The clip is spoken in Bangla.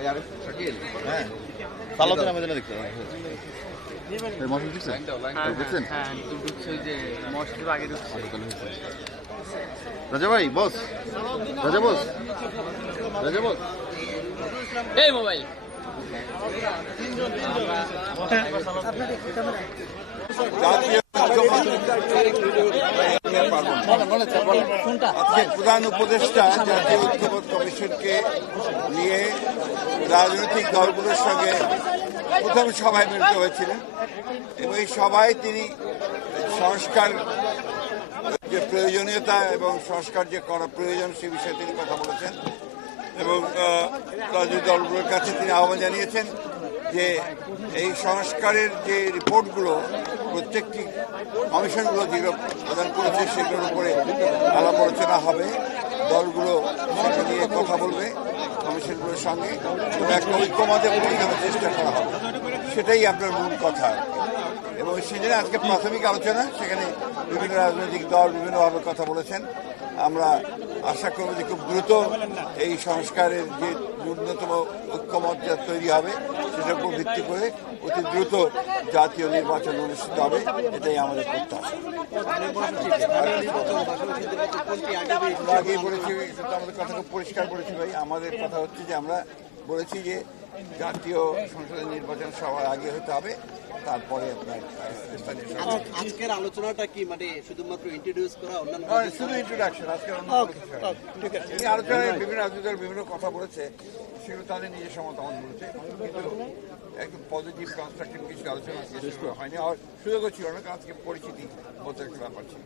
হ্যাঁ দেখতে হ্যাঁ রাজা ভাই বস রাজা বস রাজা বস এই মোবাইল প্রধান উপদেষ্টা জাতীয় ঐক্যবোধ কমিশনকে নিয়ে রাজনৈতিক দলগুলোর সঙ্গে প্রথম সভায় মিলিত হয়েছিলেন এবং এই সভায় তিনি সংস্কার যে প্রয়োজনীয়তা এবং সংস্কার যে করা প্রয়োজন সে বিষয়ে তিনি কথা বলেছেন এবং রাজনৈতিক দলগুলোর কাছে তিনি আহ্বান জানিয়েছেন যে এই সংস্কারের যে রিপোর্টগুলো, প্রত্যেকটি কমিশনগুলো যেগুলো প্রদান করেছে সেগুলোর উপরে আলাপ আলোচনা হবে, দলগুলো নিয়ে কথা বলবে। কমিশনগুলোর সঙ্গে এবং একটা ঐক্যমতে পৌঁছানোর চেষ্টা করা হবে। সেটাই আপনার মূল কথা। এবং সেজন্য আজকে প্রাথমিক আলোচনা, সেখানে বিভিন্ন রাজনৈতিক দল বিভিন্নভাবে কথা বলেছেন। আমরা আশা করব যে খুব দ্রুত এই সংস্কারের যে ন্যূনতম ঐক্যমত তৈরি হবে, সেটার উপর ভিত্তি করে অতি দ্রুত জাতীয় নির্বাচন অনুষ্ঠিত হবে, এটাই আমাদের প্রত্যাশা। আমাদের কথা হচ্ছে যে আমরা বলেছি যে জাতীয় সংসদের নির্বাচন সবার আগে হতে হবে তারপরে আপনার আজকের আলোচনাটা কি? মানে শুধুমাত্র ইন্ট্রোডিউস করা অন্যান্য হ্যাঁ, শুধু ইন্ট্রোডাকশন আজকে অন্য কোনো কিছু হয়নি। এই আলোচনায় বিভিন্ন রাজনৈতিক দল বিভিন্ন কথা বলেছে সেগুলো তাদের নিজের মতামত বলেছে কিন্তু একদম পজিটিভ কনস্ট্রাকটিভ কিছু আলোচনা আজকে হয়নি। আর সুযোগও ছিল না কারণ আজকে পরিচিতি বলতে একটা ব্যাপার ছিল।